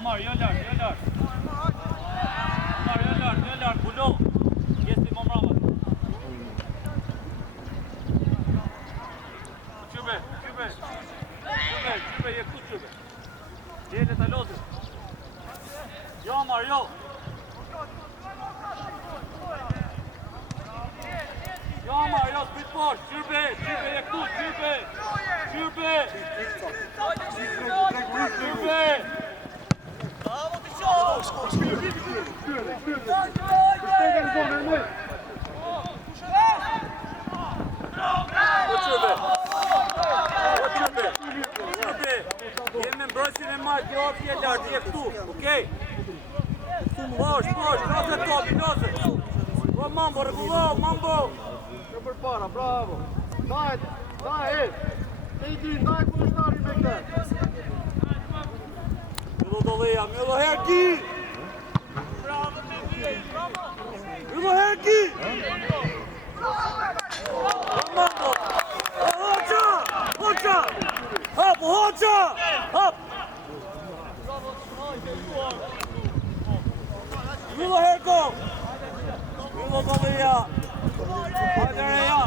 Omar, gör lart. Omar, gör lart. Bono. Jesi Momrava. Çube, je ku çube. Dele ta lodhë. Jo Omar, jo. Jo Omar, jo, spit poshtë. Çube, je ku çube. Çube. Jemi mbrojtjen e marrë, gjopi e lartë, je këtu, okej? Poshtë, lozë topi, lozë. O Mambo, rregullo, Mambo. Në përpara, bravo. Daj, daj kundërshtari me këtë. Milo Herki! Milo Herki! Mambo! Hoxha! Hop! Milo Herko! Milo Doleja! Hajde Reja!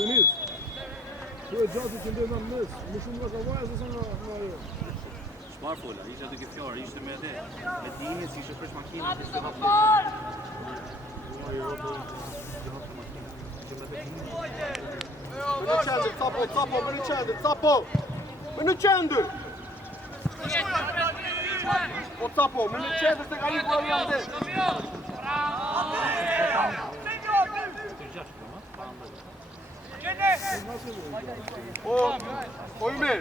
Deniz, tu e gjatë që ndojnë në mes, më shumë nga kavaja se sa nga ajo. Shpar fola, isha duke fjarë, ishte me edhe. Me dini si ishe presh makina, ishte hapë. Më në qendër, capo! Më në qendër! Po capo, më në qendër se ka një për një ande. O Ymer,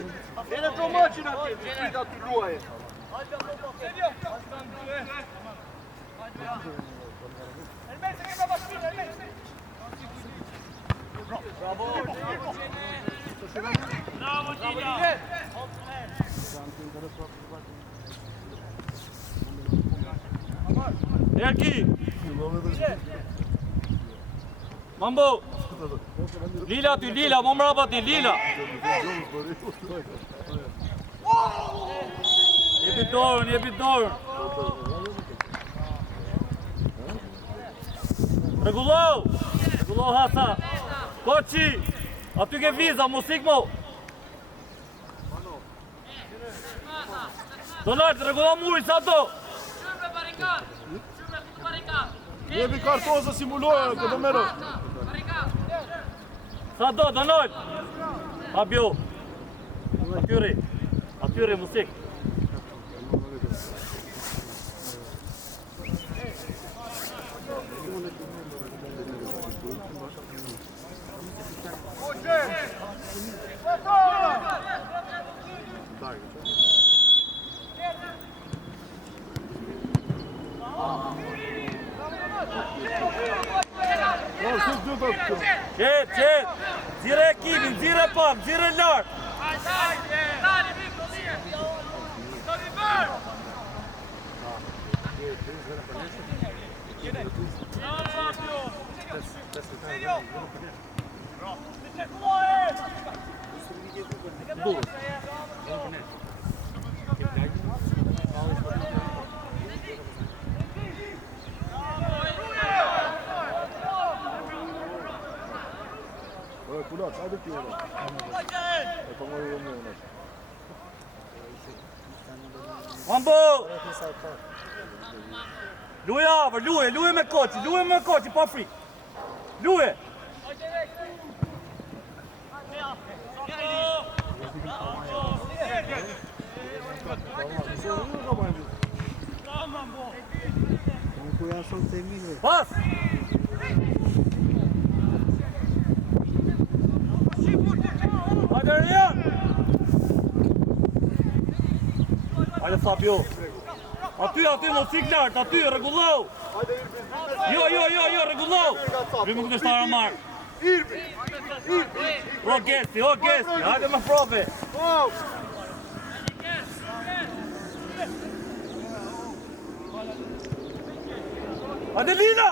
edhe të maqin atje, të frita të luaje. Bravo! Bravo, Gina! Herki! Mambo! Lila ty, Lila, Momrava ty, Lila! Jepi dorën! Rregullo Hasa! Koçi! Aty ke viza, musik mo! Donald, rregullo muri sa do! Jepi kartoza simuloja, këtë mero. Sa do, Donald! Fabio! Atyre, musik! Qet! Zire ekipin, zire pak, zire lartë! Dur. Kulaç, hadi ki oğlum. Tamam olmuyor onlar. Mambo! Luaj afër, luaj me koçi, pa frikë. Luaj. Pas. Hajde Rian. Hajde Fabio. Aty mos ik lart, aty rregullo. Jo, rregullo. Vim këtë shtara marr. O Gesti, hajde më profe. Adelina!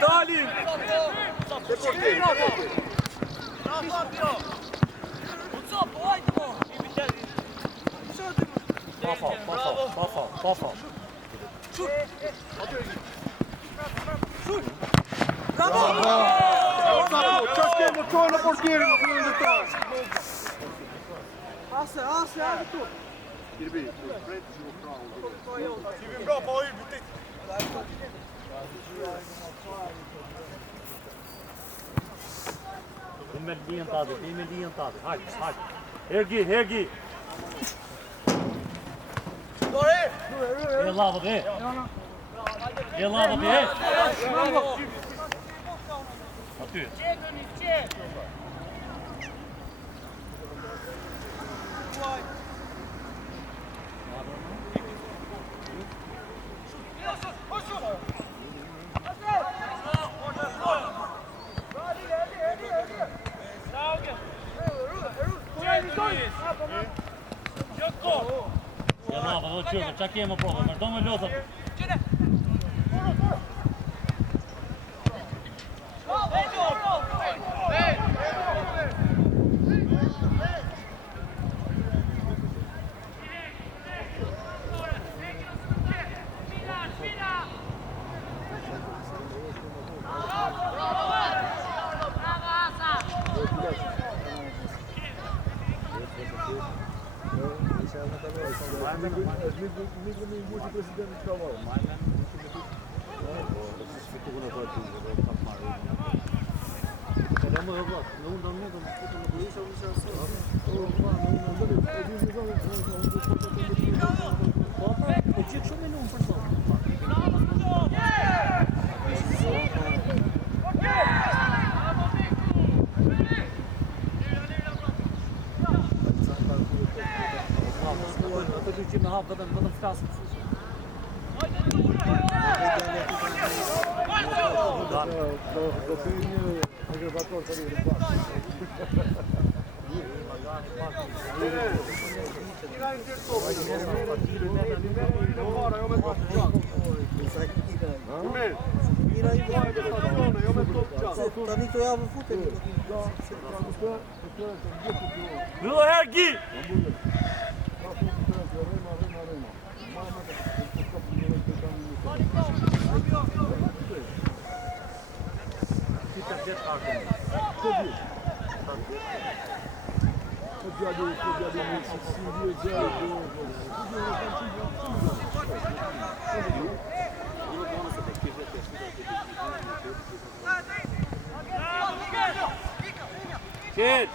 Dalim! Pa fall. Çak ke motorun në portierin në fundin e tij. Ase, tu. Irbi, pret që u prau. Ti vim po Irbi ti. Me lijen tate, hajde. Hergi. E lavët, e. Aty. Ja lavë, do qërë, qa kemë provë, vazhdo me lotët. Mikro mi mbushi presidentin të kavarë. Vetëm flasim. Do të një agregator për një pas. Tani këto javë futen. Myllo Hergi!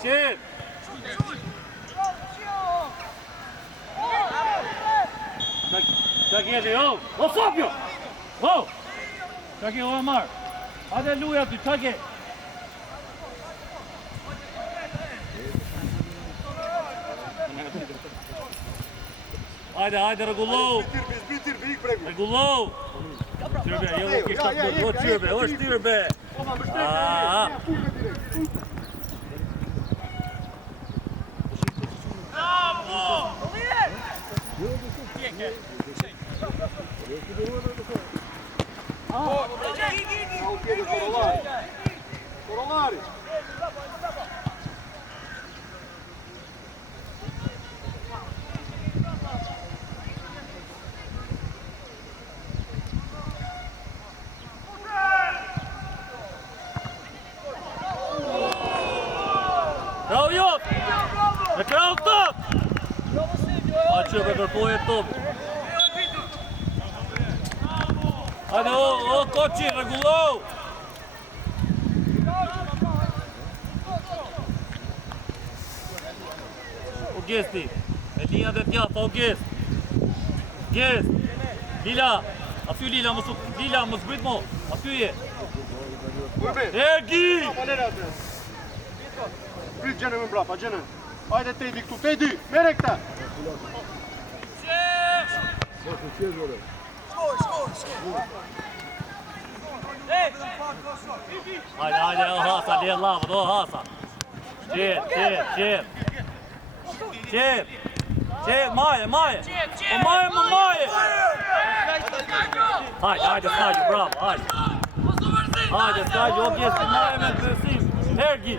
Qit! Qa kjeti, o Fabio! Qa ke, o Amar? Hajde luja ty, qa ke? Hajde, rregullo! Zbitir, ik bregu. Rregullo! Ja pra. Tyrbe, jo kishta o tyrbe, o tyrbe. Korolari. Bravo Jot! Me krau top! A që me kërpoje top. Hajde o koqi, regullo! O Gjesti, e linja dhe tjata, o Gjest. Gjest, Lila, aty Lila, mos brit mo, aty je. Ergi! Prit gjenën më mbrapa, gjenën. Hajde Tedi këtu, Tedi, mere këta. Hajde, o Hasa, le lavët, o Hasa. Qep. Maje. O maje. Hajde, Skajgju, bravo, hajde. Hajde, Skajgju, o Gjesti, maje me kërësim. Ergi.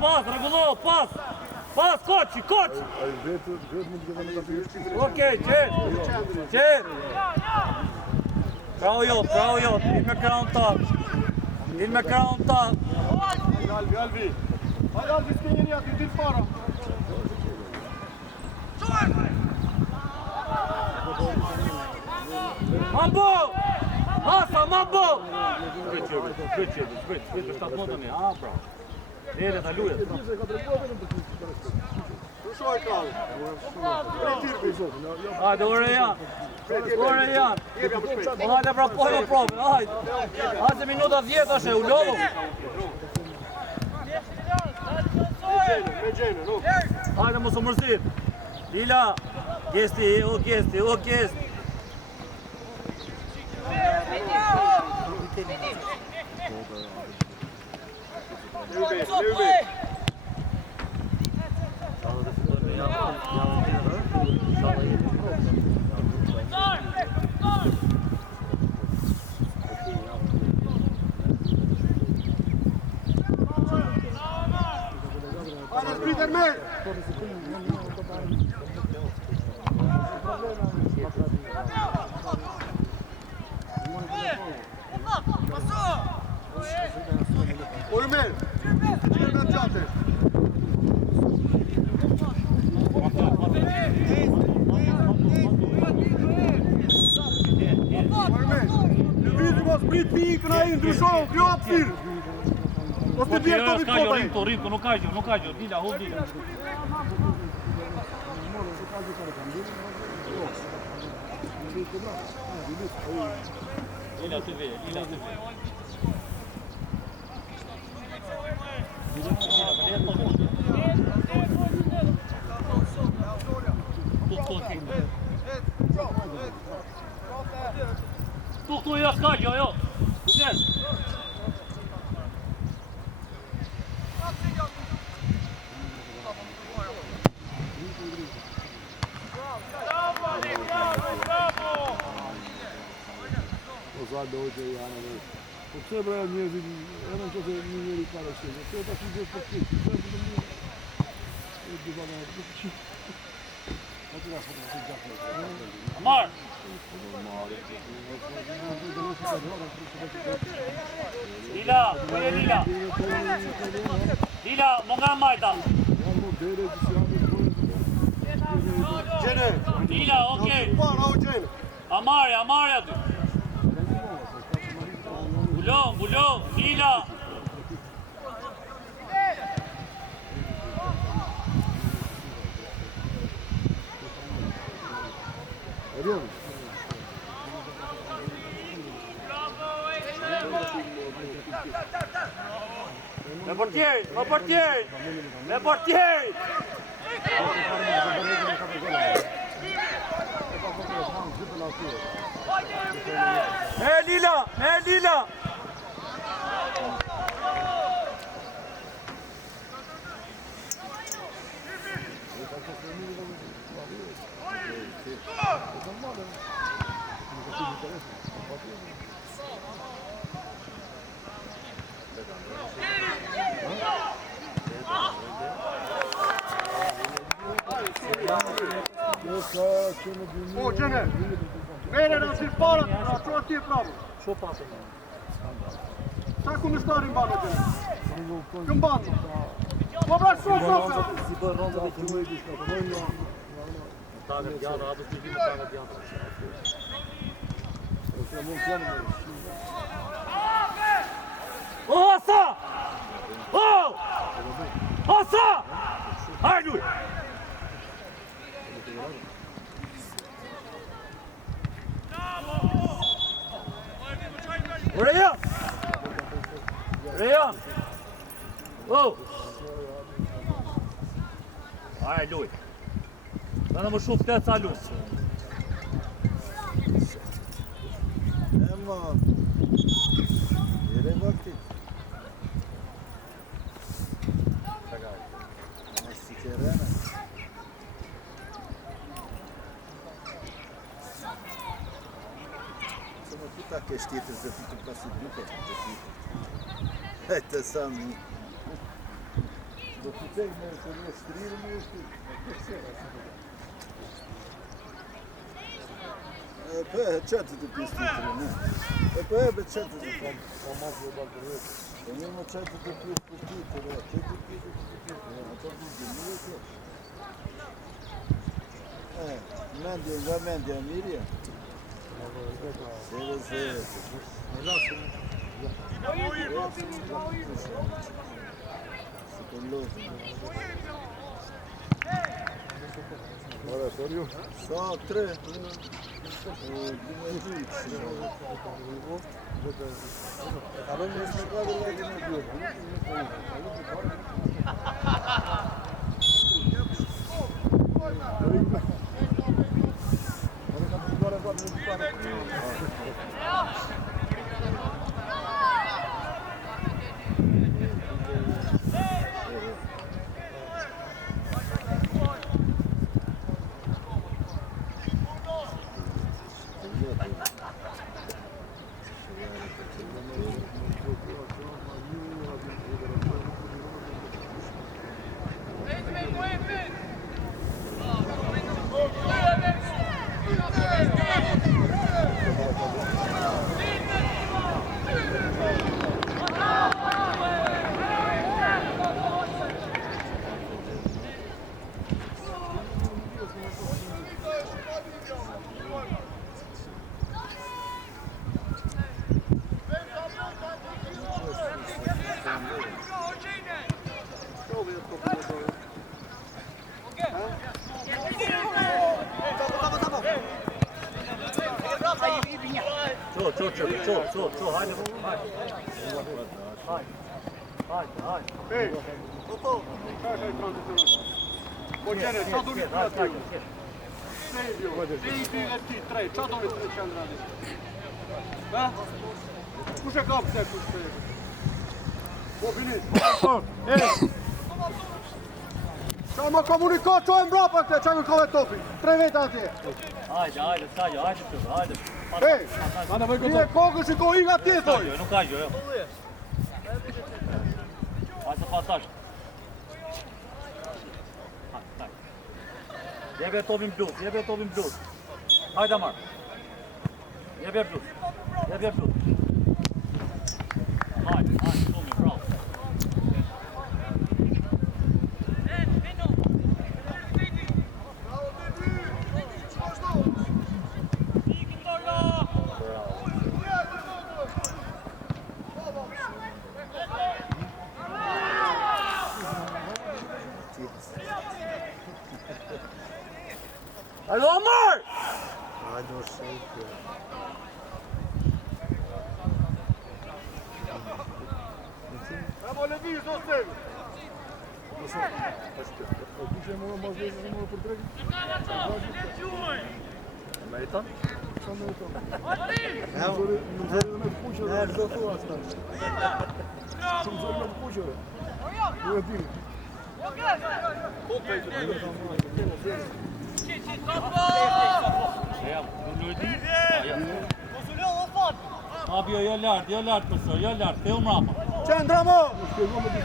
Pas, regullo, pas! Pas, koqi! Okej, qet! Pravo jot, in me kraun tak. Alvi. Hajde Alvi, s'ke një aty, dit para. Mambo! Hasa, mambo! Zbyt, për 7 motën e, pra. Lele ta lujet. Rushoj krau. Hajde, ore janë. Hajde pra pojnë o probën, hajde. Hajde minuta 10 është e ulovu. Me gjenën, nuk. Hajde mos u mërzit. Lila, Gjesti, o Gjesti. Ljubi. Hajde, zbriter me! Ormer! Gjene me qate! Ormer! Lëvizim mos brit pikën a i ndryshon, kjo apsir! Mos të bjerë të vitë kota i! Rinko, nuk ka gjë, Lila, hold Lila. Lila të ve. Tu ja Skajgju, jo. Kujdes. Ozalbe hoqe janë dhe. Po pse bre njerëzit, edhe në qoftë një njeri ka rëshqenje, pse ta shi gjithë për këtë, pse të të mirë. E të bëga në të qi. Amar! Lila, ku je Lila? Lila, mo nga majta. Gjene! Lila, okej. Para o gjene! Amarja aty. Bulon, Lila. Me portier, me portier! Me portier! Me Lila! Me Lila! O, gjene! Mere në si parët, a që ati e pravo. Što pasë në? Sa ku në shtarin banë, gjene? Këm banë. Po bërë shumë. Si bërë rëndë dhe kjumëjti shka të dojnë. Tagad djada, ato što vidimo tagad djada. O, Asa! O! Asa! Hajde, Luj! Rejan! Rejan! O! Hajde, Luj! Në më shumë të ca Luj! Emma, yere baktık. Ama sikerene. Samo tu take štite za pitu pa si dupe. Hajte sami. Do të tegne të një shtrirë më është. Pe, çatı da pistitri, ne? Pe, be çatı da tam. Olmaz yoldan duruyor. Benim o çatı da pistitri, çatı pistitri. Ata bu dinliyor ki. Mendem Miriam. Seve. Moratório. Só 3. Acabamos de explicar o que não deu. Ço, hajde. Hajde. Ej, Toto, kaj je tranzicionat? Po gjene, qa do një të rati ju? Sejdi e ti, 3, qa do një të qenë rati? Ha? Kush e ka pëse, kush e? Po finis. Ej! Qa më komunika, qa e mbrapa këte, qa më kove topi? 3 vete atje. Hajde, Sajo, hajde. Ej, një kokës i ko i nga tje, thoj. Nuk ka gjë, jo. Hajde pasazh. Jebe topin bluz. Hajde Amar. Jebe bluz. Hajde, Tomi, bravo. Alo Amar! Hajde o shejtë. Bravo Levi, zostavi! Ti që e morën bazë dhe morën për tregin? Meriton? Sa meriton? Ja, Më zori dhe me të kuqe ne dhe... çdo thua asta. Më zori me të kuqe dhe. Ju e dini. Abi jo lart profesor, jo lart, te umrapa. Qendra mo! Më shpjegoj me të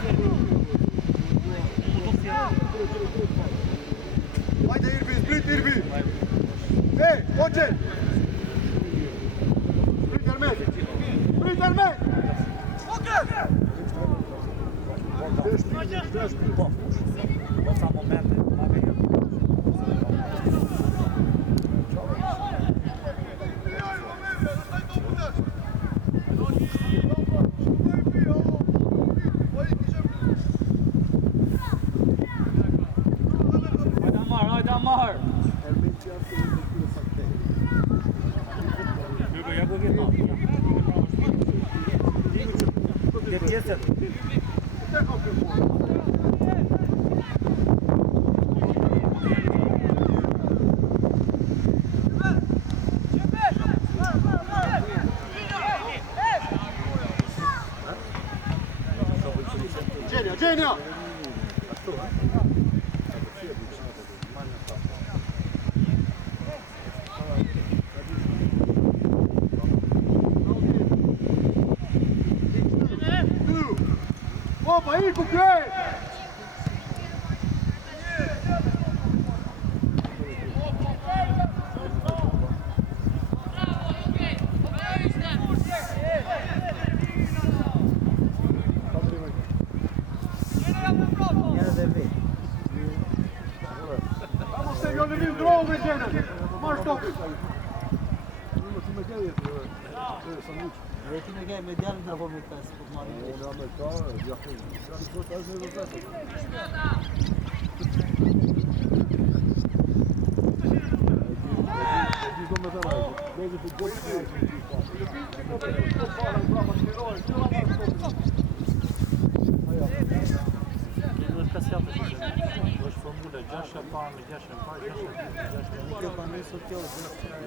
Hajde Irbi, zbrit Irbi! Ej, hoqe! Zbrit Ermet! Zbrit Ermet! Po sa momente, ma vjen. Hajde Amar. Yürü ya bu gel. Gdje jeset? Genia! Opa, aí, com quem? Vamos, senhor, ele entrou, Regina. March topi. Ti me kej jetë, sanduq. Dhe ti me ke me djalin të apo me pesë, po marrë një Unë jam me ka, gjatë. Ka një kështë ashtë një vërtetë. E di do me të rajtë. Bezi për gjithë të kjo pa nisur kjo.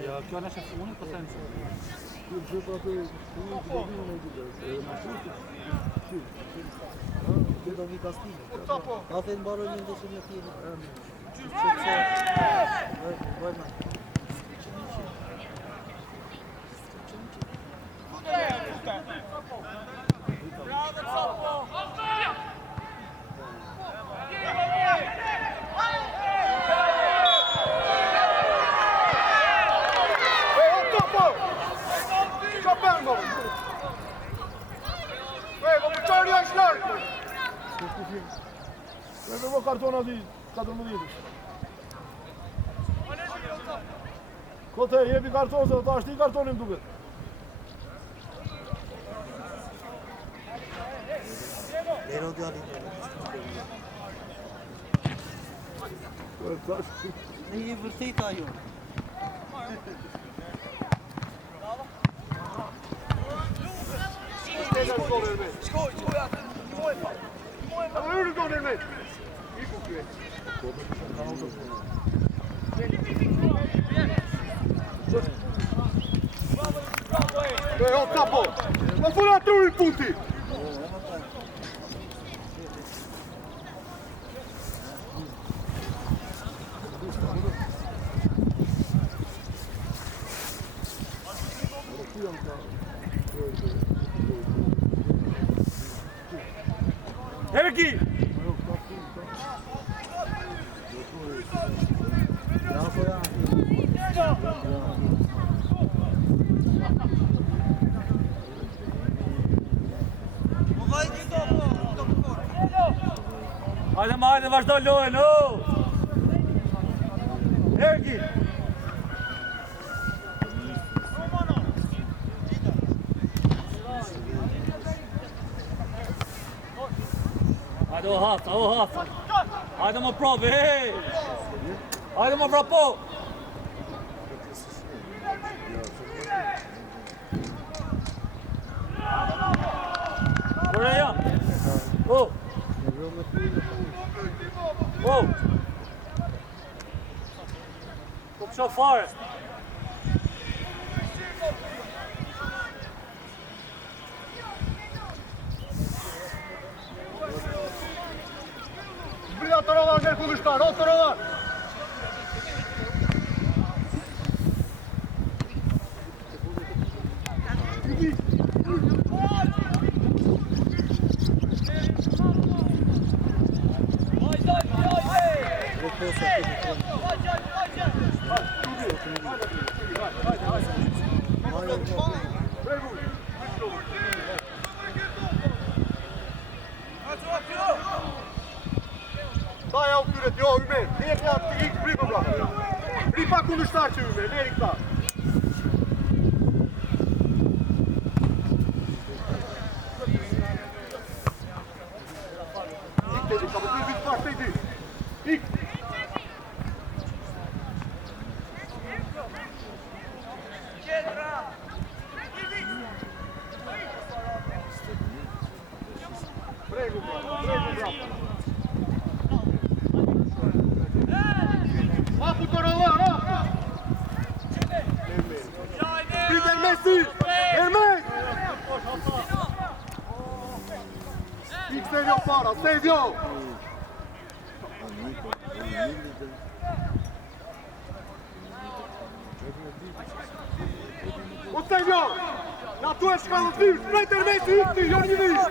Ja, kjo nëse unë po them. Ti më gjithë atë, ti më të bëvinë me gjithë. Më shustë. Kjo do vi kastive. Ka të mbaroj një ndeshje me tjeni. Vojma. E me më kartona zi, 14. Kote, jepi karton, se ta është ti kartonin duket. Lero djalin. Në i vërtet ajo. Yürü gol Ermet. İyi kokuyor. Ho capo! Ma fulate i punti! Erki! Hajde, vazhdo lojën, o! Erki! Hajde o hasa. Hajde më prove, hej! Hajde më vrapo! fare. Zbrija të rovar njerë kundështar, o të rovar! Daja u tyret, jo, Yme, lepë ja të ikë bripë, bra. Bripa kundështar që Yme, leri këta. Ik Tedi, ka përty vitë pas, Tedi. Ik. Prego, bra. Apu të rovar, ha! Prit Ermesi! Ermes! Ik Stevio para, Stevio! O Stevio! Na tu e shkallë të virë, prit Ermesi, ikti, jo një virë!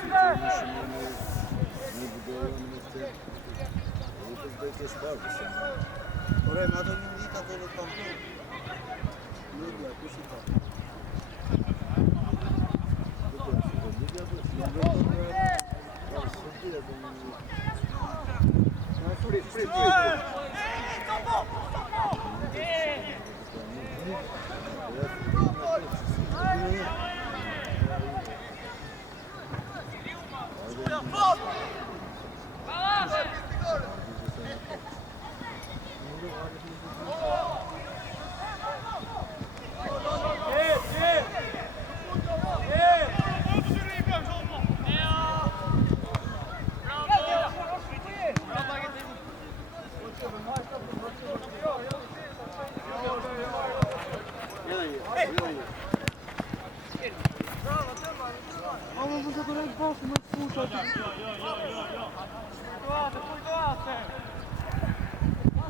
Ore, me ato një ditë ato dhe të kampion. Lidja, kush i ta?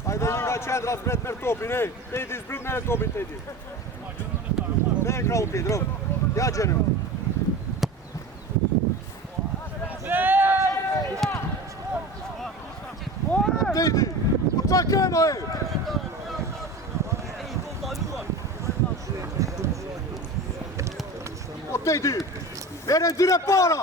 Hajde një nga qendra zbret merë topin, e! Tedi, zbrit merë topin, Tedi. Ne e krau ti, drog. Ja gjenim. Tedi, po qa kema, e! O Tedi, ere dyre para!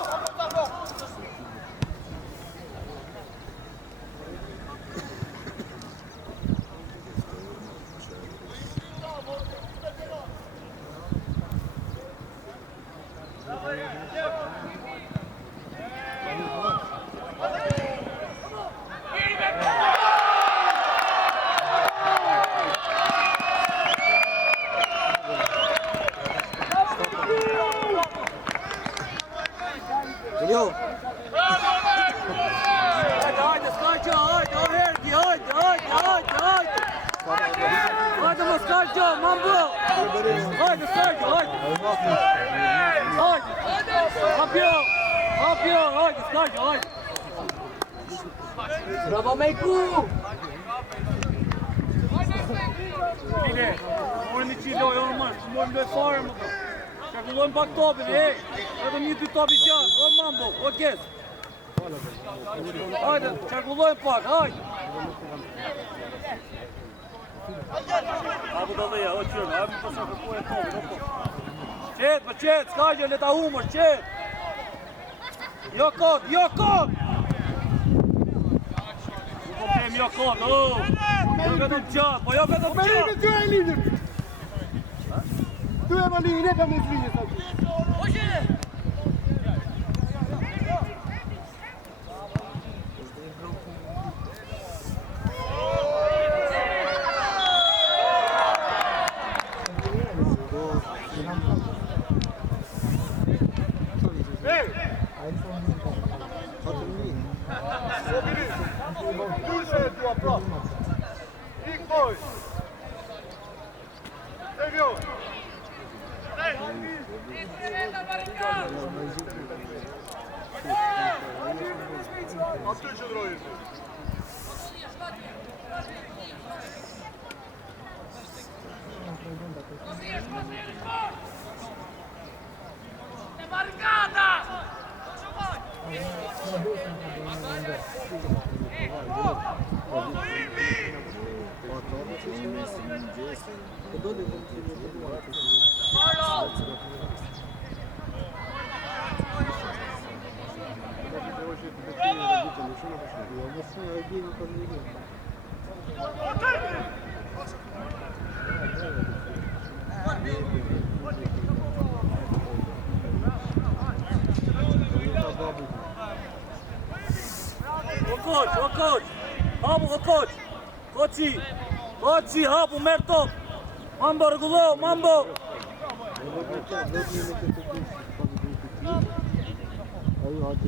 Hajde, skaqo, hajde, o herdi, hajde. Hajde, më skaqo, mambo. Hajde, skaqo, hajde. Hapjo, hajde, skaqo, hajde. Bravo, Mejku. Kile, morën një qilo, jo në mështë, morën në fare, më. Çarkullojmë pak topin, e! Edhe një dy topi qanë, o mambo, o kes! Hajde, çarkullojmë pak, hajde! Abu da dheja, o qërë, hajde më përsa kërkuaj topin, o po! Qetë, për qetë, s'kajgjë, le ta humër, qetë! Jo kod, jo kod! Nuk po kem jo kod, o! Jo vetëm qatë, po jo vetëm qatë! Ty e linjë! Ty e më linjë, ne kam një linjë, sa ty! Sevio! Aty që drojë. O koç! Habu o koç! Koçi, habu merr top! Mambo rregullo, mambo!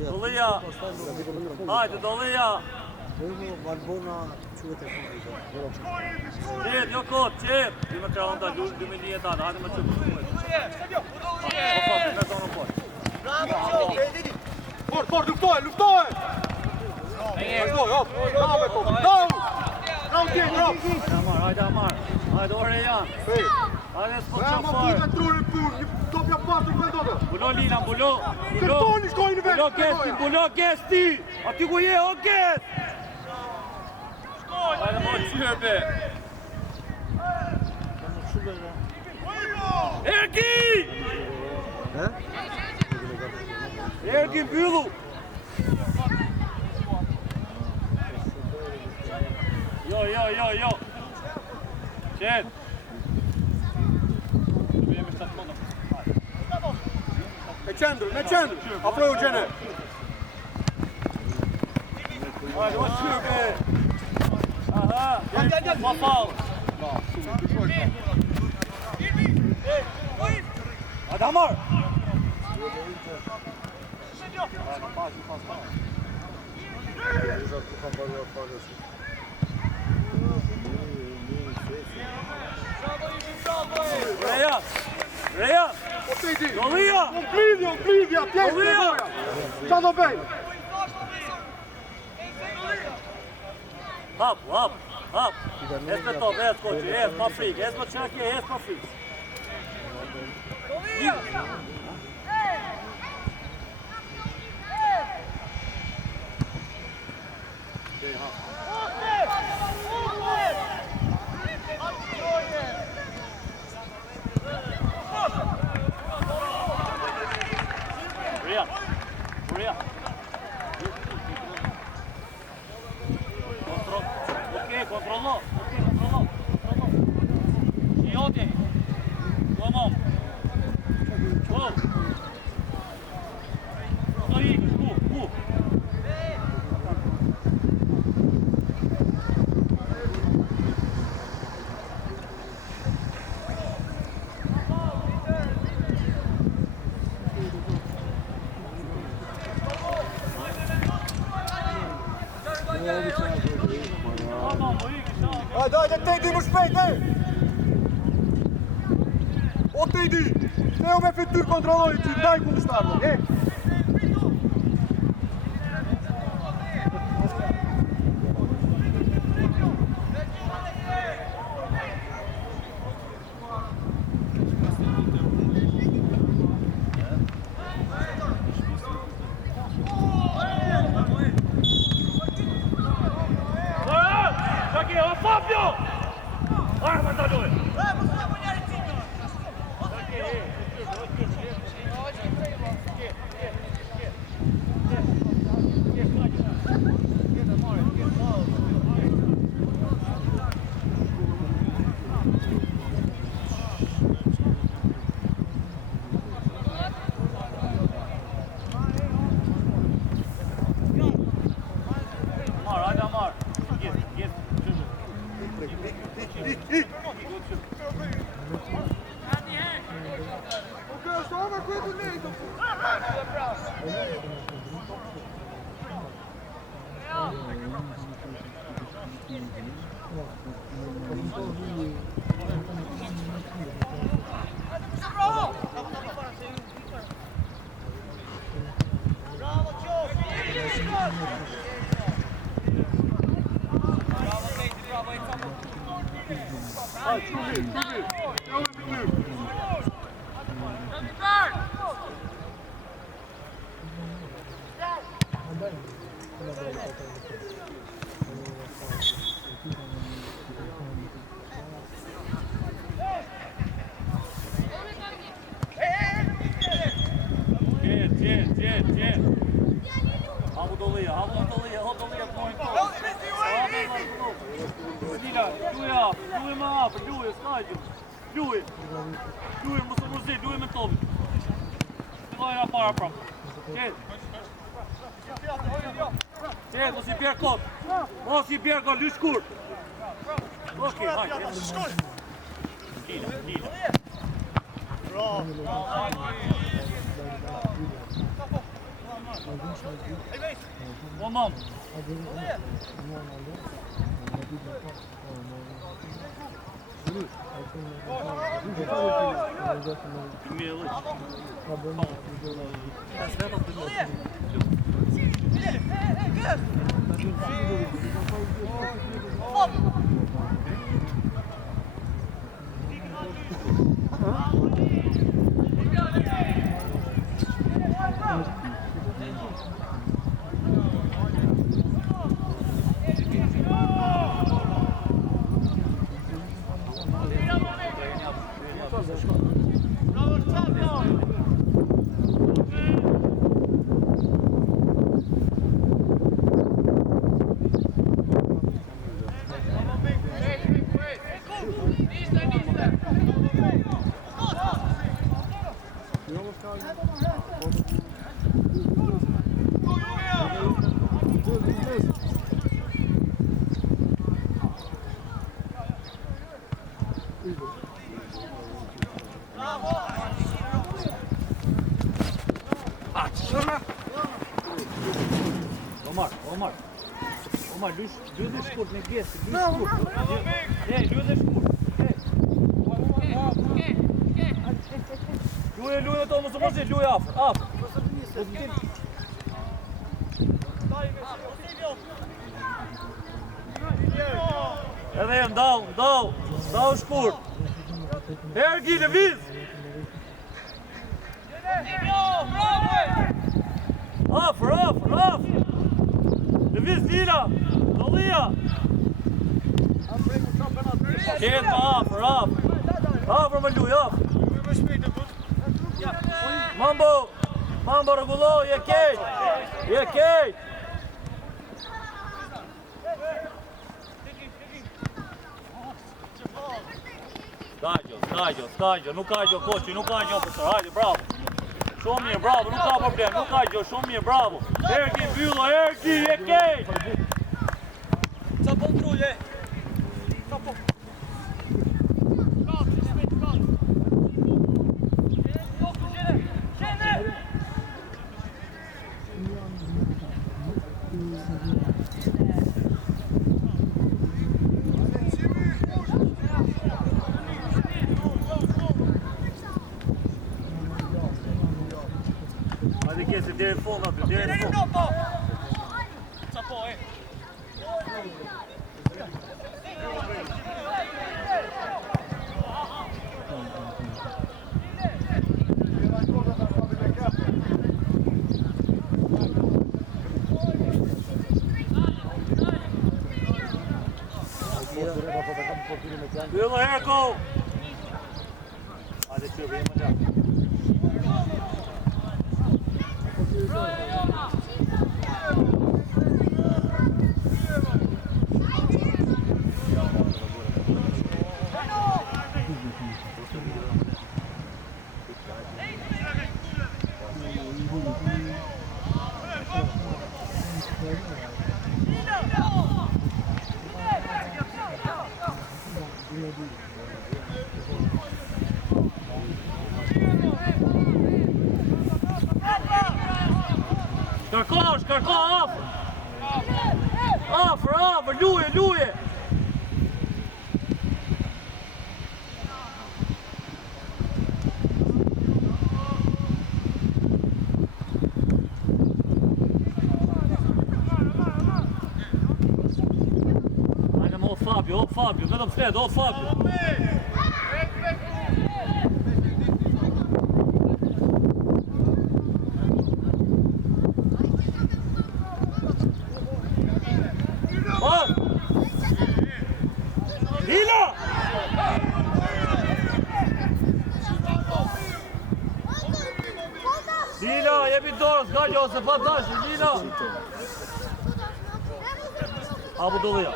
Dollia! Hajde, Dollia! Qet, jo koç, qet! Dime ka onda, 2010 tani, hajde më çup. Me zonë poshtë. Fort, luftoj! Vazhdoj, hop! Bravo, top! Bravo! Hajde Amar, hajde ore janë. Hajde s'po Ja, ma qafar. puta trurin pur, një topja pasur për do të. Bulo Lina, bulo! Kërtoni shkojnë në vetë! Bulo Gesti! Aty ku je, o Gest! Hajde mo qype! Erki! Erki mbyllu! Jo! Qet! Me qendrë! Afroju gjene! Hajde mo qype! Aha! Ma falë! Hajde Amar! Rejan! Po të i di! Dollia! Unë plidhja, pjesë në goja! Qa do bëj? Hap! Es me top, es koqi, es ma frikë, es ma qaki, es ma frikë. Buria. Controllo. Shioti. Vamos. Go. Aí, go. Hajde, te i di më shpejt, O te i di! Ne me fityr kontrolloj që ndaj kundështarve, Fabio! Arma da lui! Qenë. Havu dolija pojnë kohë. Lila, ljuj apë, ljuj më apë, ljuj, s'kajgjë. Ljuj, mësë mërzi, ljuj me tobi. Lojnë a para prapë. Qenë, mos i bjerë kot. Lysh kur. Okej, hajde. Lila. Tamam. Omar, lysh shkurt në pjesë, lysh shkurt. Lysh shkurt. Luaj to mos mos luaj afër. Edhe jam ndau shkurt. Ergi lëviz. Afër. Lëviz Lila. Dollia. Qenë më afër. Afër më luaj, afër. Mambo rregullo, je keq. Skajgjo, nuk ka gjë koçi, nuk ka gjë profesor. Hajde, bravo. Shumë mirë, bravo, nuk ka problem, nuk ka gjë, shumë mirë, bravo. Ergi mbylla, je keq. Ca kontrole. Hajde kesi, deri në fund aty, deri në fund. Ca po, Bylla Herko! Hajde që bëjmë më gjatë. Shkarko, afër, luje. Hajde më Fabio, vetëm flet, Fabio. Lila, jebi dorë, s'ka gjo, se pa dashi, Lina. Apo Dollia.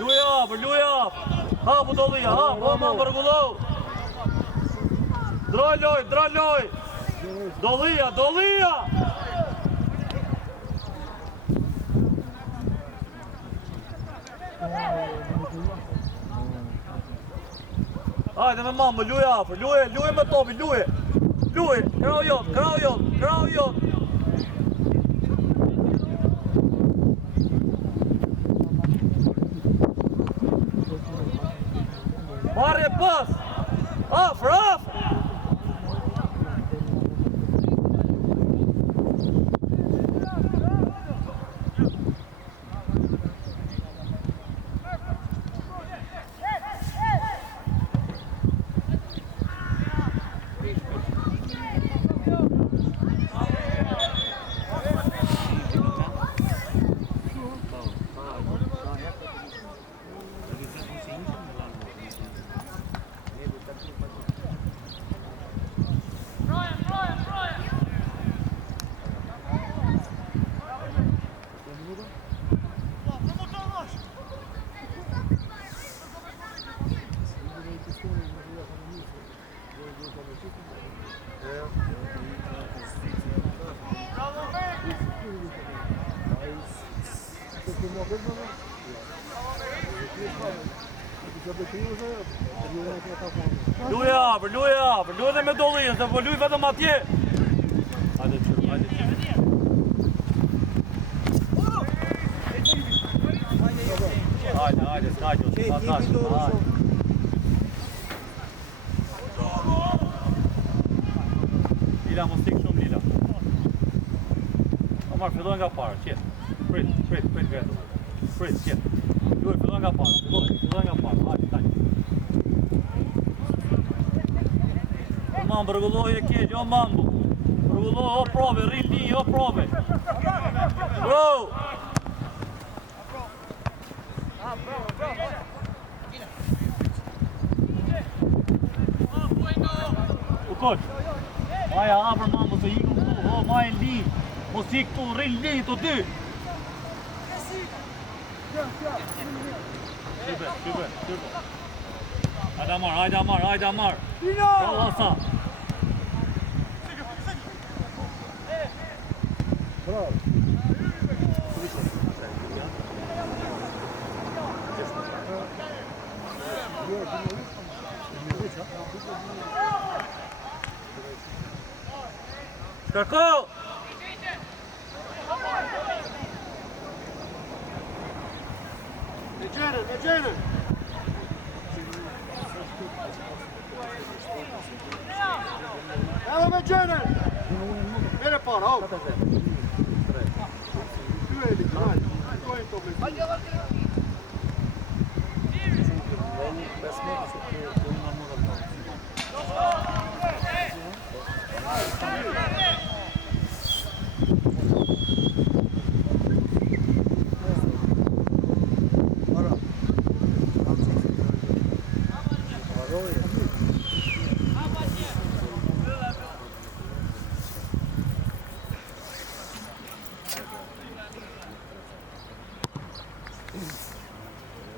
Luj afër. Apo Dollia, apo ma përgullohu. Dra loj. Dollia. Hajde me mamë, luj afër, luj me topi, luj, krau jot. Marrje pas, afër. Luj afër, luj dhe me Dollinë, se po luj vetëm atje. Hajde. Hajde, s'ka gjo, s'ka dash. Lila, mos tik shumë, Lila. Omar, filloj nga parë, qet. Prit vetëm. Prit, qet. Luj, filloj nga parë, hajde, taj. Mam, përgulloj e keq, o mambu. Përgulloj, o prove, rrindi, o prove. Bro! U koq. Maja apër mambu se iku këtu, o maj li. Mos i këtu, rrindi, të dy. Shqybe. Hajde amar. Bravo, Asa. Bravo. Shkarko! Me gjenën. Edhe me gjenën. Mere para, hau. Dueli, hajde. Dojnë të me.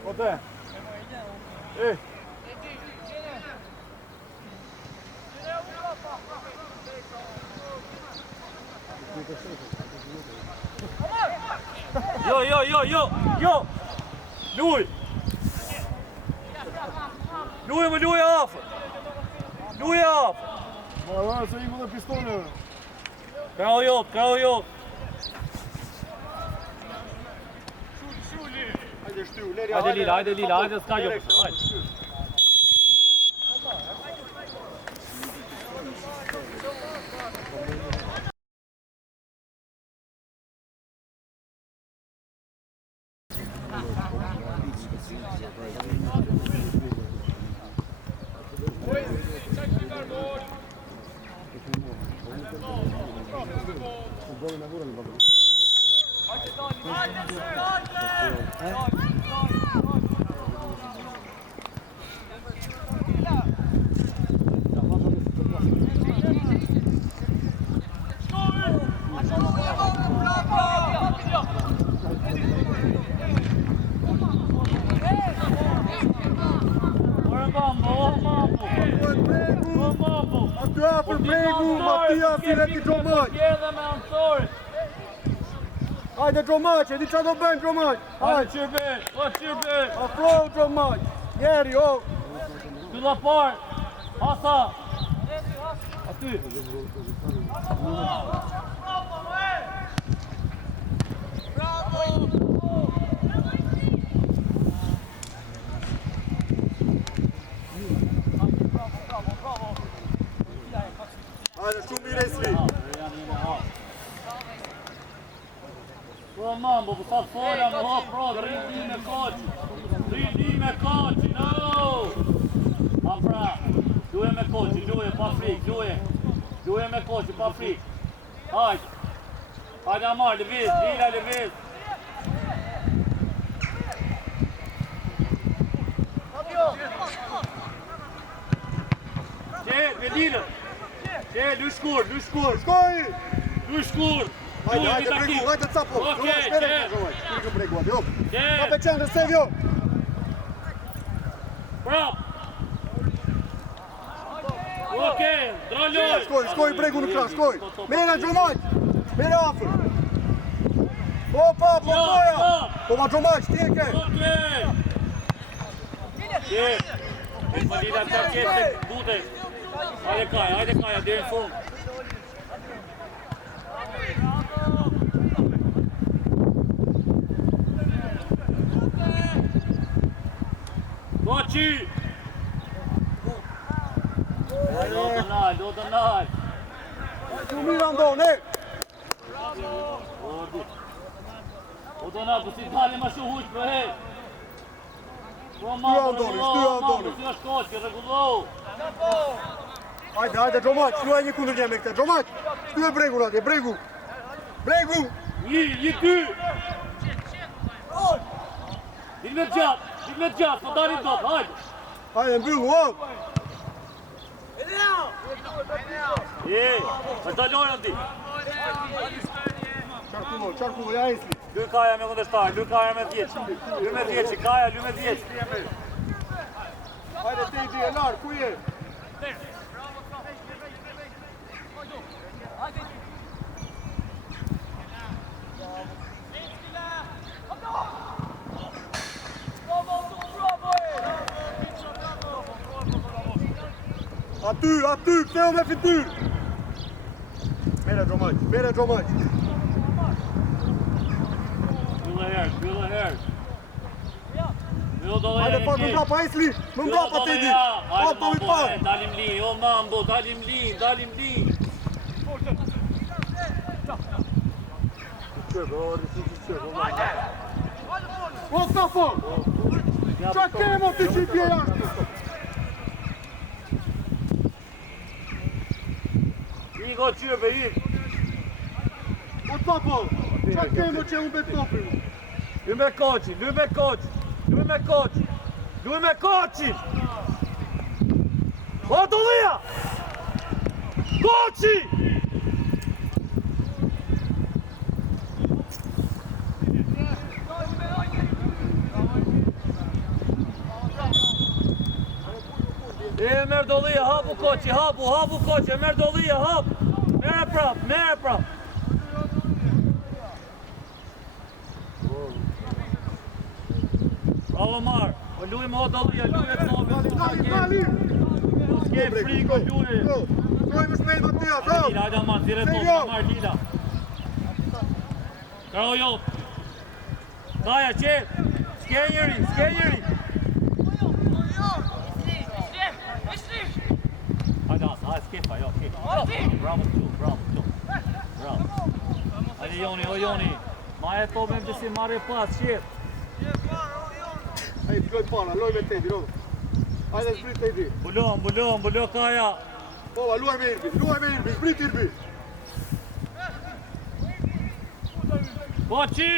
Ote. Ej. Jo. Luj. Luj afër. Ma se iku dhe pistone. Krau jot. Hajde shtu, leri, Hajde Lila, hajde s'ka gjo. Hajde. afër bregu, Mattia, Fileti Gjomaj. Gjedhe me anësorit. Hajde Gjomaj, e di qa do bëjmë Gjomaj. Hajde qyrbe, o qyrbe. Afro Gjomaj. Jeri, o. Kylla parë. Hasa. Aty. Hajde shumë mirë Esli. Po mambo, po sa fola më hap prod, rriti me koqi. Rriti me koqi, no! A pra, luje me koqi, luje, pa frik, luje. Luje me koqi, pa frik. Hajde. Hajde Amar, lëviz, Lila lëviz. Qe, me Lilën. Qe, lu shkur, lu shkur. Shkoj! Lu shkur. Hajde, hajde bregu, hajde capo. Okej, Shpere qe. Gjomaj. Shkoj bregu, hajde, hop. Qe. Kape qendrë, Sevjo. Bravo! Okej, dralloj! Shkoj bregu në krah, shkoj. Mene Gjomaj. Mene afër. Opa, po moja. Po ma Gjomaj, shtjeke. Okej! Qe! Më lida të qete, bute. Hajde Kaja, deri në fund. Koqi! Do të nal. Shumë mirë andone. O do nal, po si t'hali ma shu huq për hej. Po ma, si është koqi, regullohu. Hajde Gjomaj, shluaj një kundër një me këte. Gjomaj, shluaj bregu atje, bregu. Bregu. Një ty. Din me gjatë, po darin do të, hajde. Hajde mbyllu, o. Më dalojnë ti. Qarkullo, ja Esli. Luj Kaja me kundërshtar, luj Kaja me 10. Luj me 10, Kaja, luj me 10. Hajde te i di, e larë, ku je? Aty, këteo me fityr. Mere Gjomaj. Byllë herë. Byllë do Hajde pak më mbrapa Esli, më mbrapa te di. Ato mi pak. Dalim li, o mambo, dalim li. O Stafo, qa kemo ti që i pje jashtë? Igo qyrbe, O Stafo, qa kemo që unë betopin? Luj me koqi. O Dollia! Koqi! Merë Dollia, hapu koqi, hapu koqi, merë Dollia, hapu. Merë prap. Bravo Mar, o luj me o Dollia, luj e të novi. Dali! Do s'ke friko, luj. Shkoj më shpejt Mattia, Hajde Lila, hajde Amar, thire to, Amar Lila. Karo jo. Kaja, qep. S'ke njëri. Hajde Asa, s'kefa, jo, Bravo këtu. Hajde Joni. Ma e to me bësi marrë pas, qep. Hajde, shkoj para, loj me te di, ro. Hajde, zbrit te di. Bulo Kaja. Bova, luaj me Irbi, zbrit Irbi. Koqi!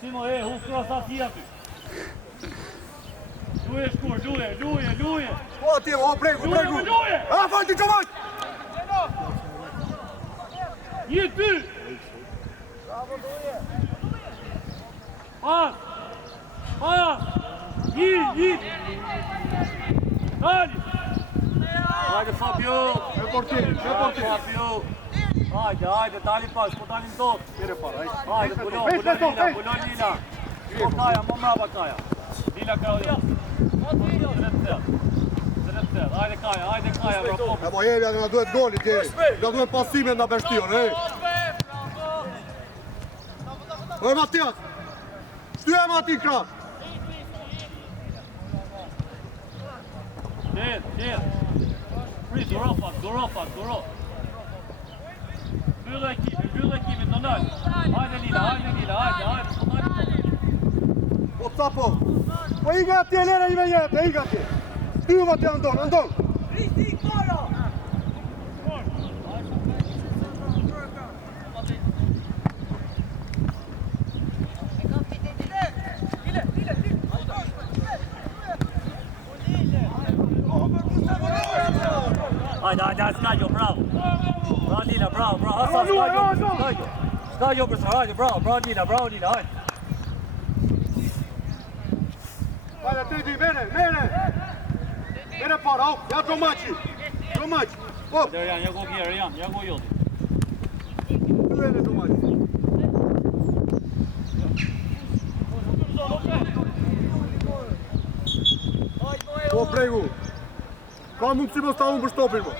Simo, hufra sa ti aty. Luje shkur, luje. Po atje, o bregu. Luje. A, falti që vajt! Një, ty. Pas. Një. Dali. Hajde Fabio. E portieri. Fabio. Hajde, dali pas, po dalim tot. Kjere para, Hajde, bulon Lila. Po Kaja, mo mrapa Kaja. Lila Kaja. Zretëter. Hajde Kaja, bra po. E mo jevja nga duhet golit, nga duhet pasime nga beshtion, E Matias, shtyja Mati krap. Qenë. Prit, duro. Mbyllë ekimin, të nëllë. Hajde Lila, hajde. Po ca po. Po i nga atje, lere i me jetë, i nga atje. Shtyju ma atje, andon. Hajde, Skajo, bravo. Bravo Lila, bravo. Hasan, Skajo, hajde, bravo Lila, hajde. Hajde, Tedi, mere para, au, ja Gjomaci. Hop, Derjan, ja go gjerë, ja go jodi. Tyene Gjomaci. Po bregu. Ka mundësi mos ta unë për shtopin, mo.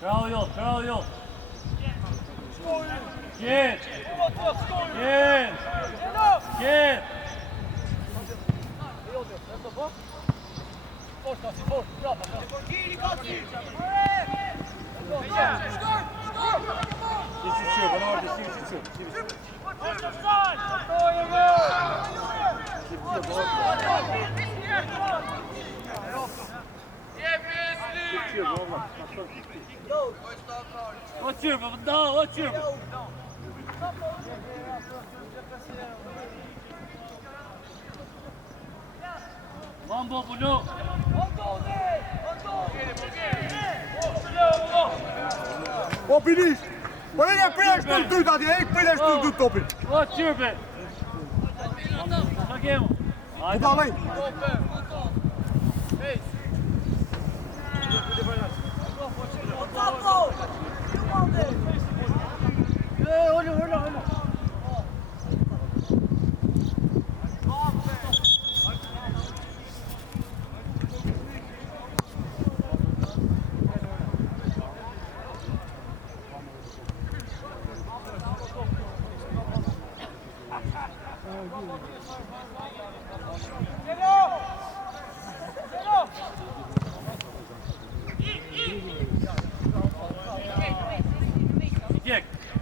Bravo jod. Qenë. O qyrë. Mambo, bulo. Po Pilish, po e një prilesh të dyt atje, e prilesh të dyt topin. O qyrë. Sa kemo? Po da vej.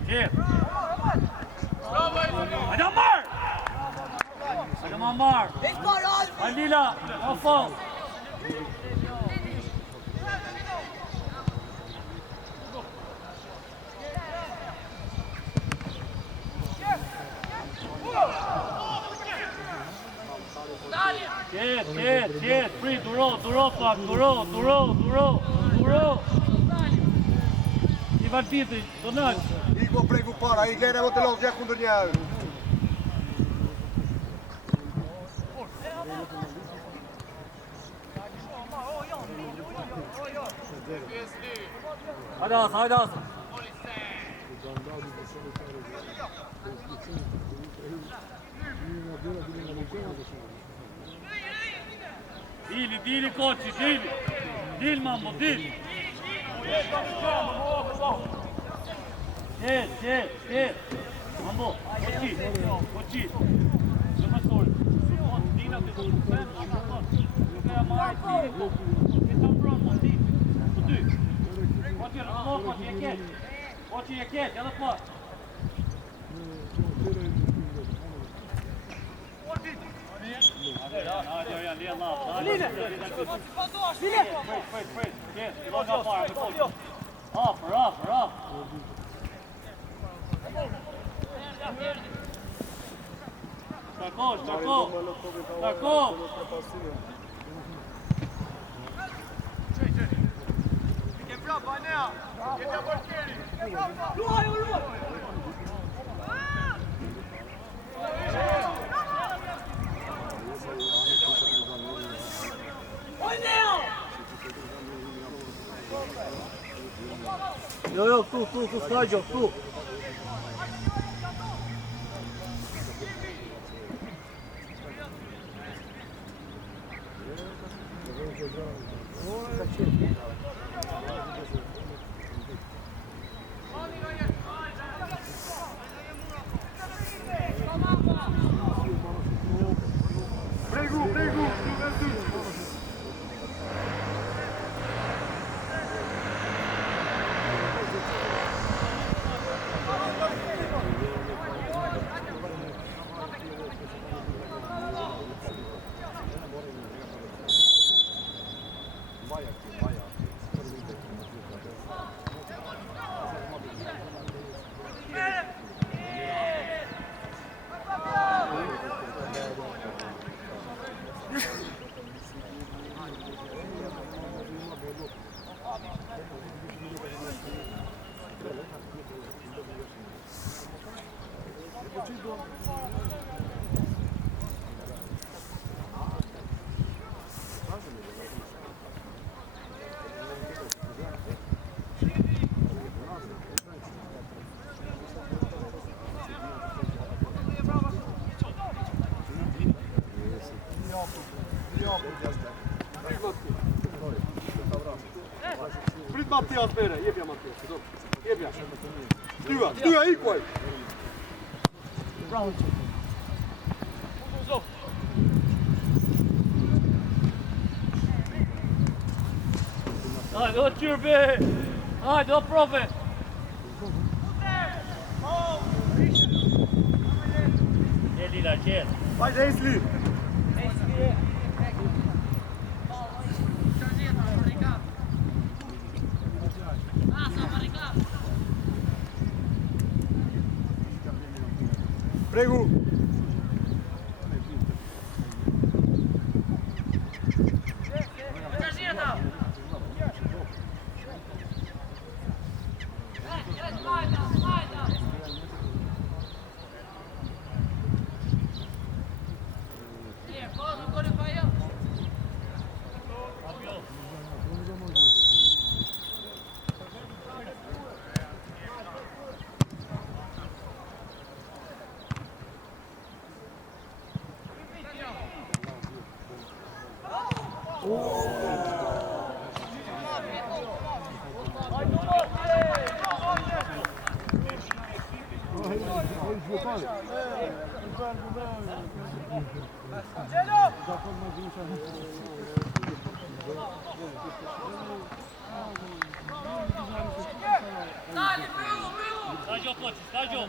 Qenë. Hajde Amar. Hajde Lila, o fall. Qenë, prit, duro pak, duro. I Valtiti, do nëllë. I po bregu para, i lene vë të losë gjek kundër një. Hajde Asa. Dili koçi, dili. Dil mambo, dil. Gel. Mambo, koçi. Şuna sor. Dina të sen, nuk e marrë dili. Ke ta pronë, dili. Po dy. Koçi e keq, edhe po. Jo, tu, Slađo, tu. Prego, Prit Mattias bere, jepja Mattias. Jepja. Stuja, ikuaj. Hajde, o qyrbe! Hajde, o profe! Lila, qenë. Hajde, Esli. Prego. Stađo, koči, stađo!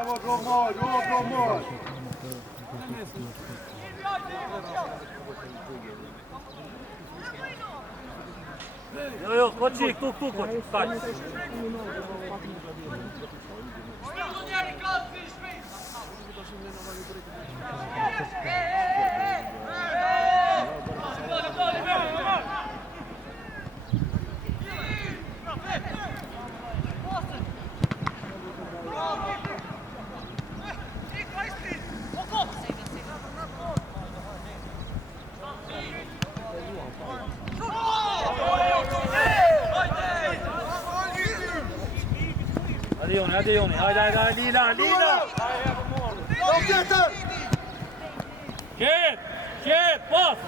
Evo go moj. Jo, koči, tu, koči, stađi. Hadi Joni, hajde, Lila! Qet, pas!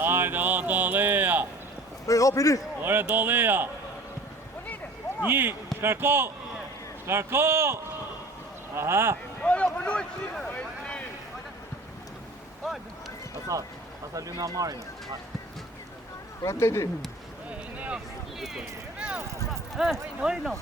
Hajde, o, Doleja! Hopini! Ore, Doleja! Një, Karko! Aha! Asa Luna Marin. Pra të di. Bueno.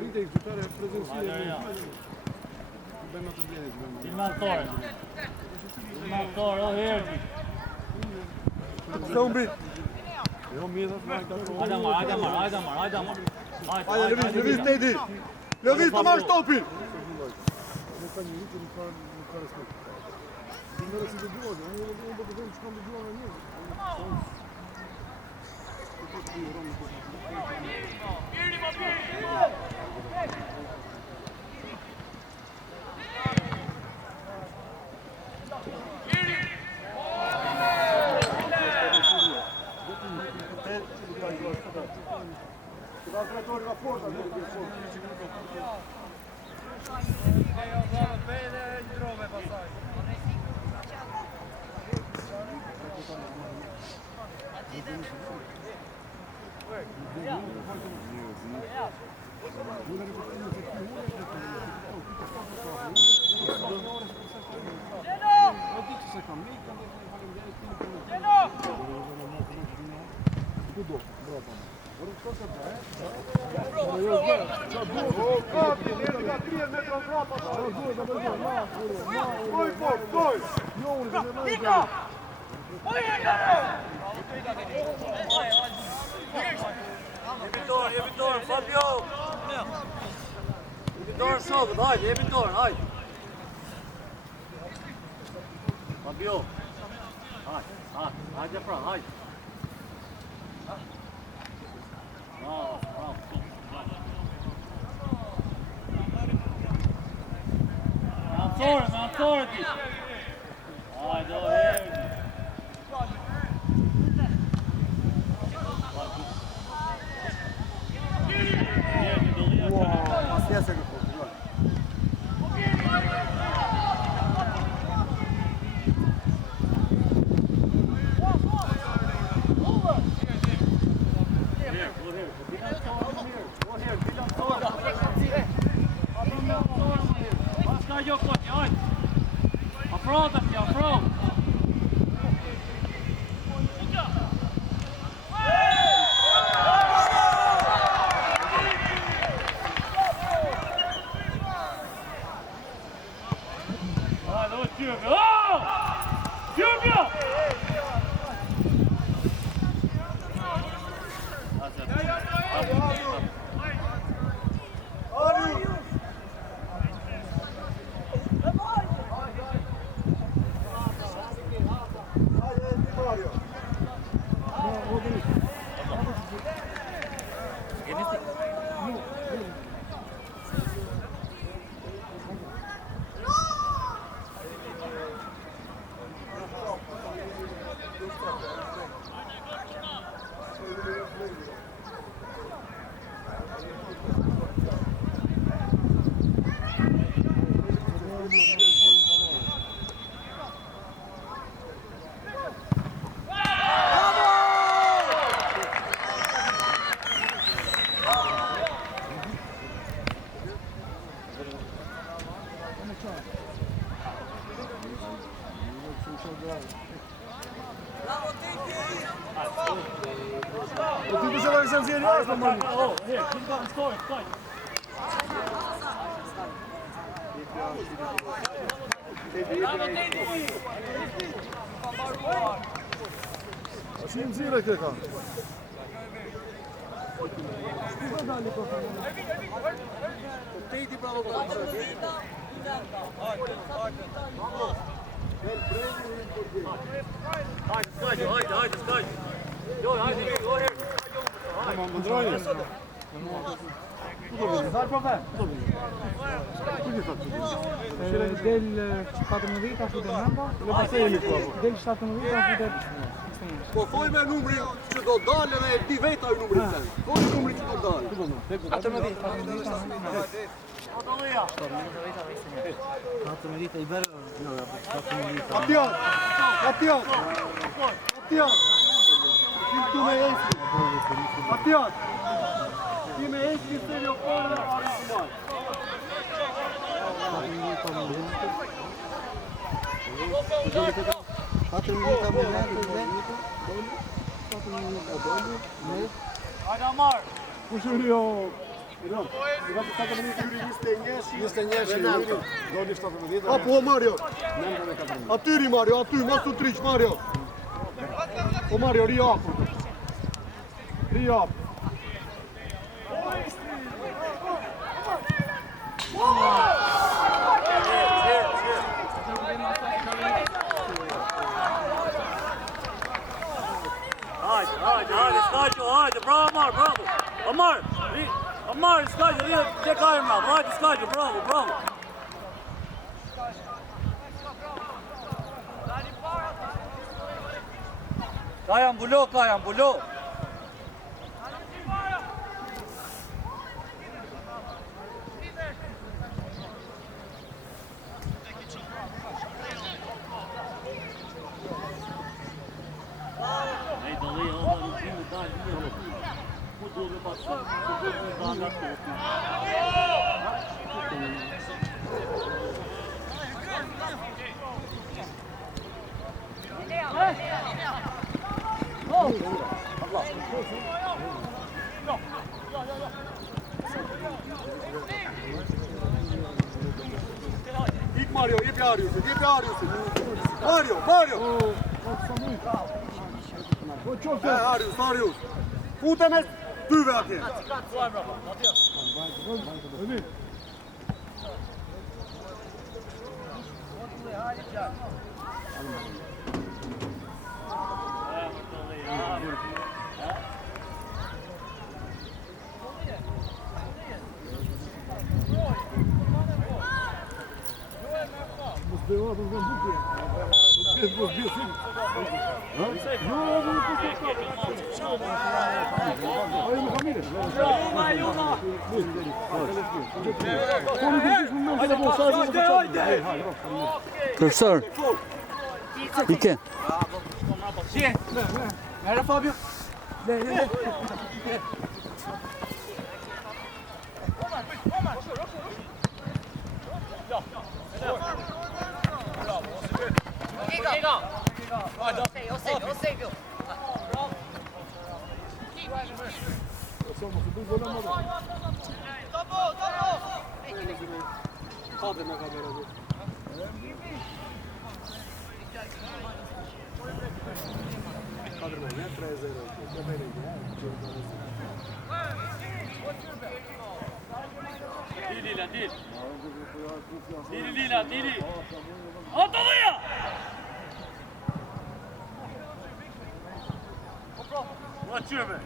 Rite i giocare a presenziale. Ben noto bene. Il Maltore, oh Herdi. Së umbrit. Jo mirë, Hajde marr. Hajde, lëviz të edi. Lëviz të marrë shtopin. Nuk ka një rritë, nuk ka respekt. Ti mërë si të duaze, unë do të vëmë që kam të duaze në një. Jebi dorën, Fabio! Jebi dorën shokët, hajde, jebi dorën, hajde! Fabio! Hajde pra, hajde! Bravo. Me anëtore ti! Hajde, o Herdi! Pasjeca që po, Po ti se vjen zëri jashtë më. Oh, here, keep going, score. Si nxirë këtë ka? Tejti bravo Hajde, skaj. Jo, hajde, go here. Më ndrojë. Dal problem. Del 14 ashtu të nëmba, Le pastaj jemi këtu. del 17 ashtu të Po thoj me numrin që do dalë dhe e di veta ju numrin sen. Thoj numrin që do dalë. 14 i bërë, jo, 14 Atjan. Kim tu me esi. Atjan. Kim me esi se jo kone ari të majë. Hajde Amar! Kush yri o? Apo Mario. Atyri Mario, aty, mos u triq Mario. O Mario, ri hapur. Ri hapur. Hajde, skajqo, hajde, bravo Amar, bravo! Amar, skajqo, gdje kajmë bravo, hajde skajqo, bravo! Kajan bulo! Nej, dali, ova nuk imu dalë një. Ku duhe pasë, ku duhe një danga të Ik Mario, jepi Ariusin. Mario! Arius. Fute me dyve atje. Profesor, Ike. Era Fabio. Dili! Antalya! Watch your man.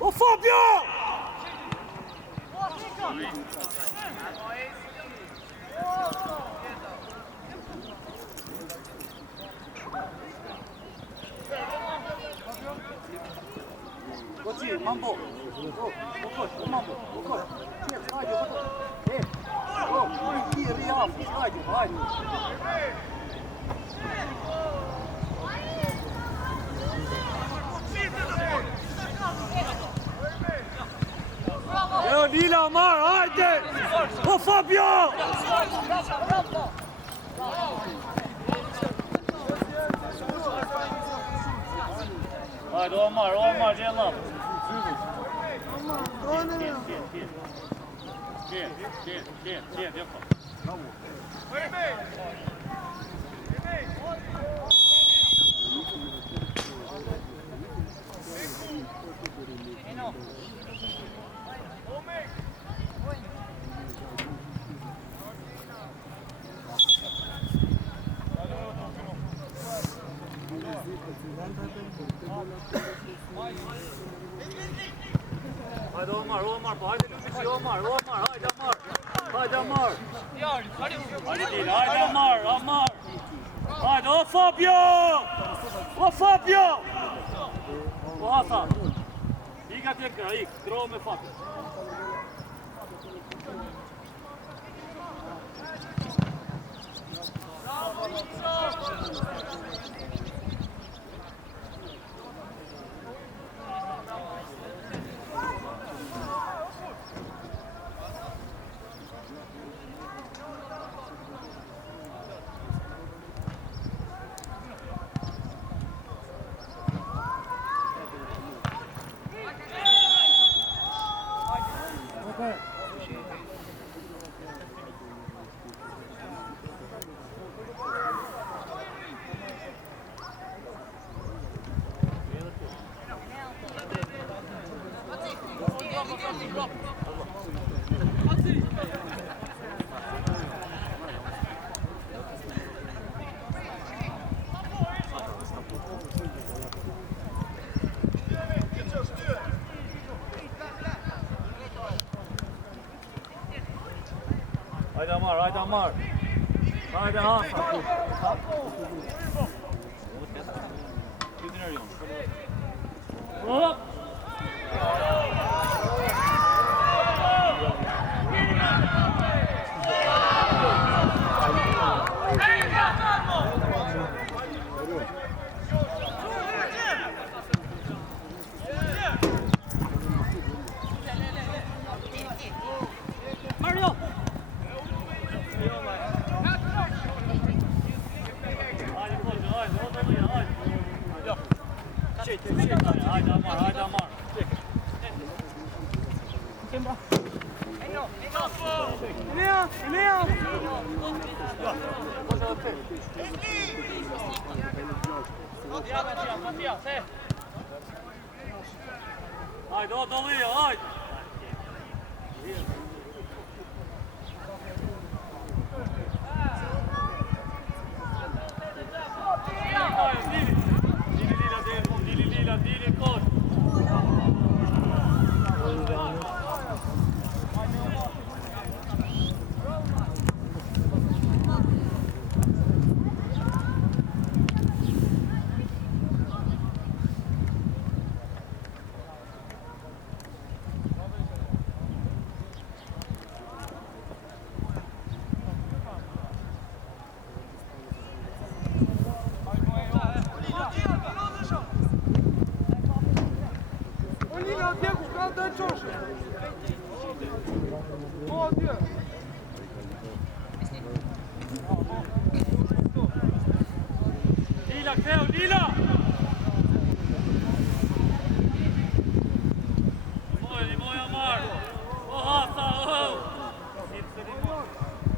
O Fabio! Goci, mambo. Mambo. Ček, hajde, ti Rijaf, hajde. Evo Nila, Omar, hajde! O Fabio! Hajde Omar, gjella. Tjet, jeppa. Hajde Omar, po hajde Lumici, Omar, hajde Omar. Hajde Omar. Hajde, o Fabio! O Hasan. Ik atje kra, kro me Fabio. Hajde Omar. Hajde Hasan. Hop! Mario! Hajde Omar. Emil! Hajde, o Dolia, hajde. Dili, kosh. Lila! Nemoj Omar! O Hasan,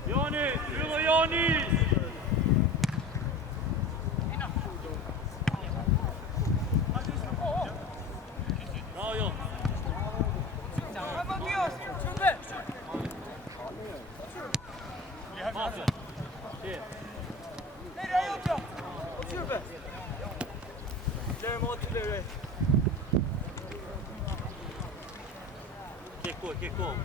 Joni, kryllo Joni! Bravo Jon! Hasan! ke kohë.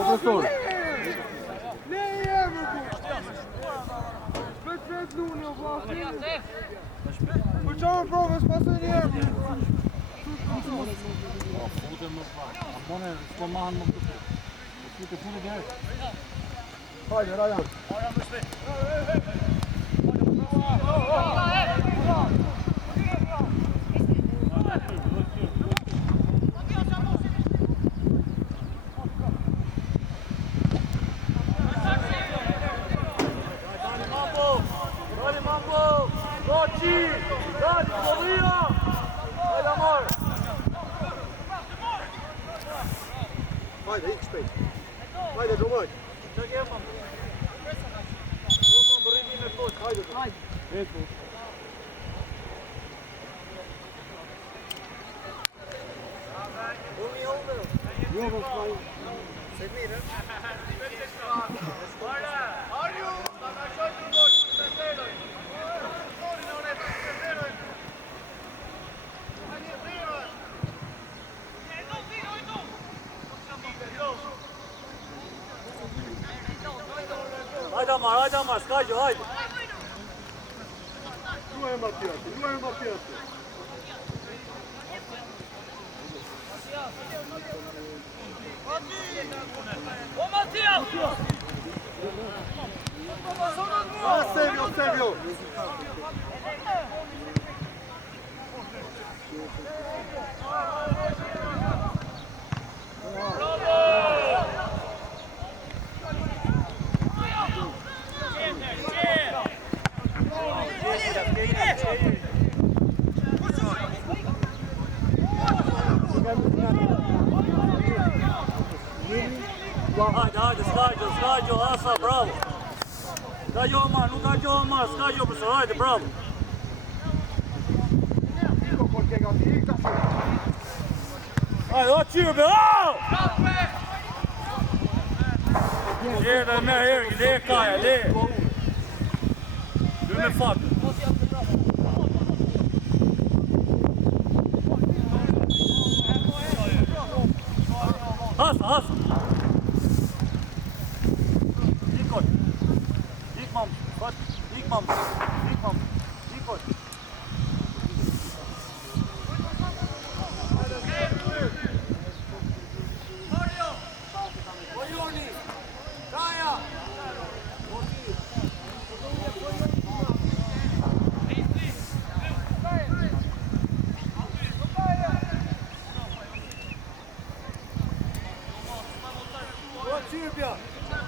Profesor. Përqonë provës, pasë një herë. Futëm më pak. Abone, s'po mahen më këtë. Futë punë direkt. Hajde, Rajan. Hajde, ik shpejt. Hajde, Gjomaj. Hajde. Hajde Amar, s'kajgjo, hajde. Luaj Matijasi. Sevio. Hajde, s'kajgjo, Asa, bravo. S'kajgjo Amar, nuk kajgjo Amar, s'kajgjo profesor, hajde, bravo. Hajde, o qyrbe, o! Dhe me herë, le kaja, le. Dhe me fakë. Hasa. İlk mam.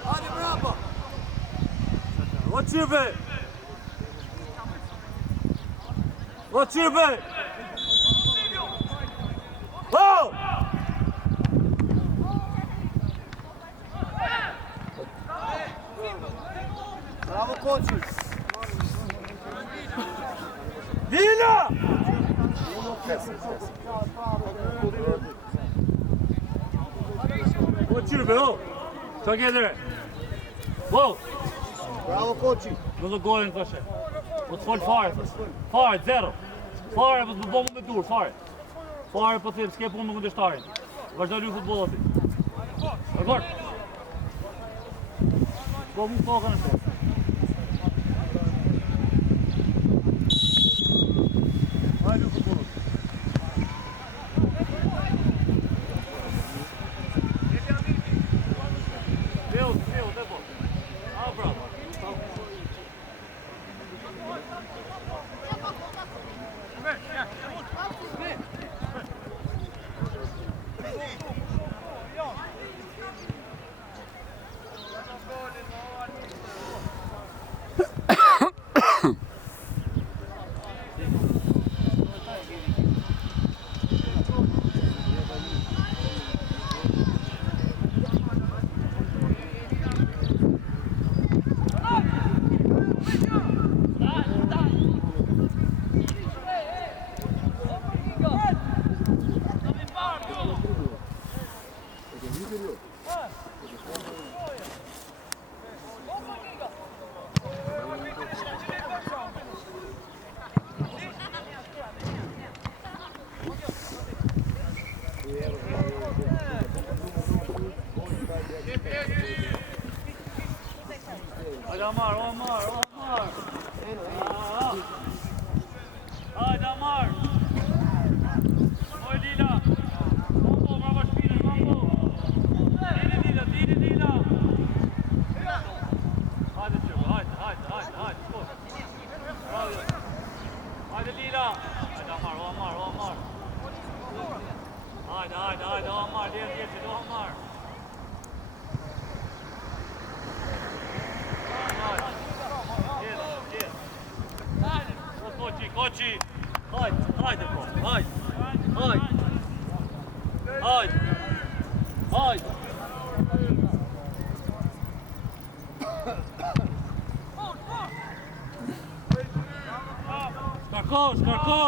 Hadi bravo. O qyrbe! Oh! Bravo koçi. Dina! O qyrbe, o! Qa kjedre? Wow! Bravo koçi. Në dhe gojën të shë. Po të folë fare, thës. Fare, zero. Fare, po të bëmë me dur, fare. Fare, po të thimë, s'ke punë me këndeshtarin. Vazhdo lu futbollat ti. Akord? Po mu fokën e shë. Hajde lu futbollat. Deo, depo. A, bravo. Hajde Amar, Omar. Hajde Amar. Oj Lila. Mambo, mrava shpinën, mambo. Dini Lila. Hajde Qëko, hajde, skor. Bravo. Hajde Lila. Hajde Amar. Hajde Amar, djeqe, do Amar. Koqi. Hajde po, hajde. Shkarko.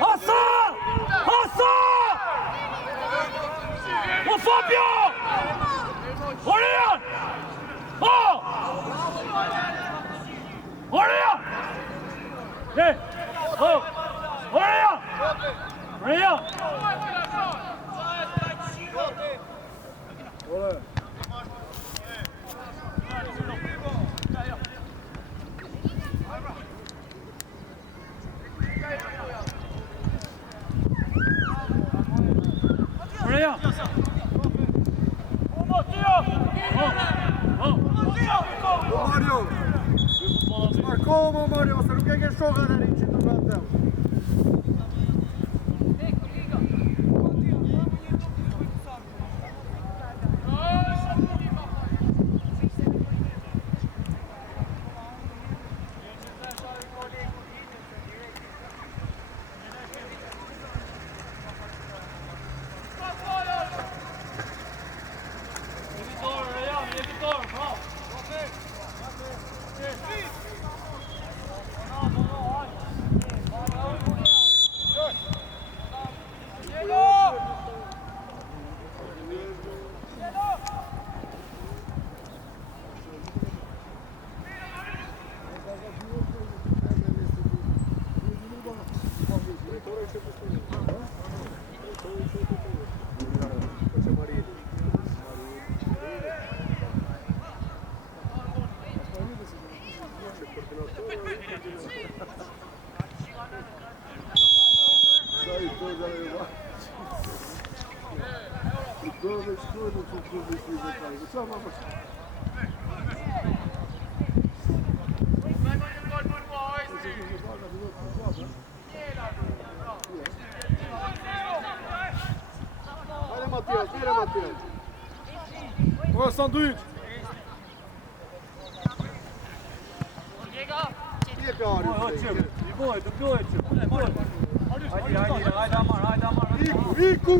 Hassan! O Fabio! Orion! Orion! Hey! Orion! Mario! Marko, Mario, se nuk e ke shoka dhe rinë që të vetëm. O sanduiç. Jepi Ario. Hajde Amar. Iku!